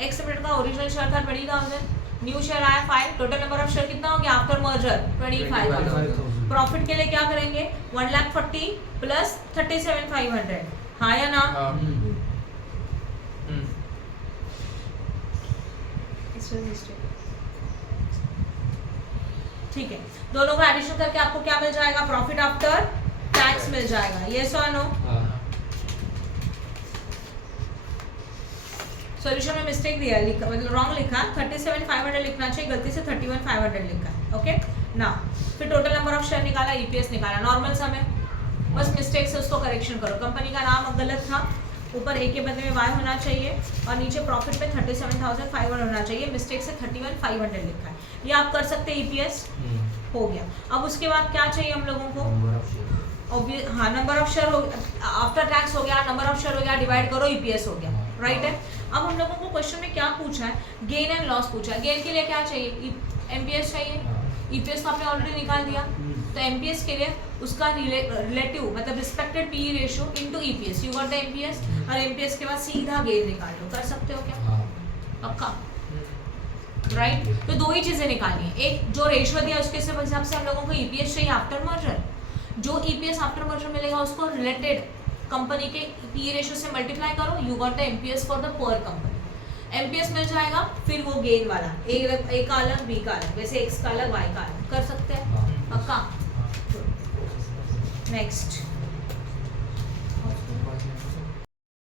एक्स लिमिटेड का ओरिजिनल शेयर था 20,000, न्यू शेयर आया 5, टोटल नंबर ऑफ शेयर कितना हो गया आफ्टर मर्जर 25,000। प्रॉफिट के लिए क्या करेंगे, 1,40,000 प्लस 37,500, हाँ या ना। ठीक है, दोनों को एडिशन करके आपको क्या मिल जाएगा, प्रॉफिट आफ्टर टैक्स मिल जाएगा, यस और नो। सॉल्यूशन में मिस्टेक दिया है, लिखा मतलब रॉन्ग लिखा, 37,500 लिखना चाहिए, गलती से 31,500 लिखा है, ओके ना। फिर टोटल नंबर ऑफ शेयर निकाला, ईपीएस निकाला, नॉर्मल सम है, बस मिस्टेक से उसको करेक्शन करो। कंपनी का नाम गलत था, ऊपर ए के बदले में वाई होना चाहिए और नीचे प्रॉफिट में 37,500 होना चाहिए, मिस्टेक से 31,500 लिखा है। ये आप कर सकते हैं, ईपीएस हो गया। अब उसके बाद क्या चाहिए हम लोगों को, हाँ नंबर ऑफ शेयर हो, आफ्टर टैक्स हो गया, नंबर ऑफ शेयर हो गया, डिवाइड करो, ईपीएस हो गया, राइट है। अब हम लोगों को क्वेश्चन में क्या पूछा है, गेन एंड लॉस पूछा है। गेन के लिए क्या चाहिए, एमपीएस चाहिए, ईपीएस तो आपने ऑलरेडी निकाल दिया। तो एमपीएस के लिए उसका रिलेटिव मतलब respected P ratio into EPS, you got the MPS, और एमपीएस के बाद सीधा गेन निकाल लो, कर सकते हो क्या, पक्का, राइट। तो दो ही चीजें निकालनी है, एक जो रेशियो दिया उसके हिसाब से हम लोगों को ईपीएस चाहिए आफ्टर मर्जर, जो ईपीएस आफ्टर मर्जर मिलेगा उसको रिलेटेड कंपनी के पी रेशियो से मल्टीप्लाई करो, you got the MPS for the per company. MPS मिल जाएगा, फिर वो गेन वाला ए का अलग, बी का अलग, वैसे एक्स का अलग, वाई का अलग, कर सकते हैं, पक्का। नेक्स्ट